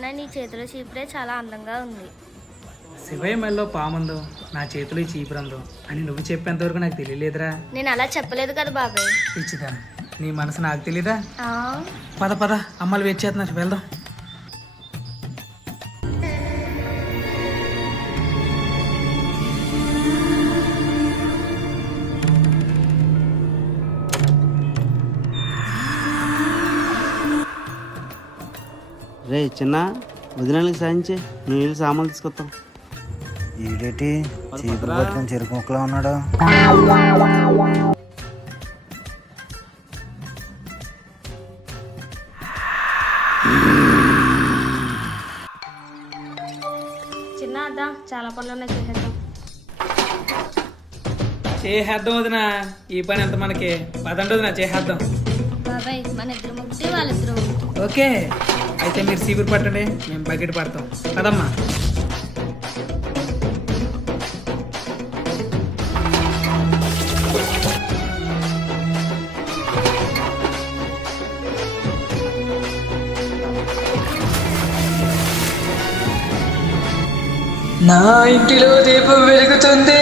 కన్నా నీ చేతిలో చీపురే చాలా అందంగా ఉంది. శివయ్య మెల్లో పాముందో నా చేతిలో చీపురందో అని నువ్వు చెప్పేంతవరకు నాకు తెలియలేదురా. నేను అలా చెప్పలేదు కదా బాబాయ్. పిచ్చిదాను, నీ మనసు నాకు తెలీదా? ఆ, పద పద, అమ్మలు వెయిట్ చేస్తున్నారు, వెళ్దాం. రే చిన్న, వదినానికి సాయించే, నువ్వు వెళ్ళి సామాన్లు తీసుకొస్తాం. ఈడేటి చీపురు పట్టుకొని చెరుకు ముక్కలా ఉన్నాడు. చిన్న అద్దా చాలా పనులు ఉన్నాయి, చేసేద్దాం. చేసేద్దాం వదినా, ఈ పని ఎంత మనకి. పదండి వదినా, చేసేద్దాం. బాబాయ్ మన ఇద్దరు ముగ్గురు వాళ్ళిద్దరు. ఓకే, అయితే మీరు చీపురు పట్టండి, మేము బకెట్ పడతాం. పదమ్మా. నా ఇంటిలో దీపం వెలుగుతుంది.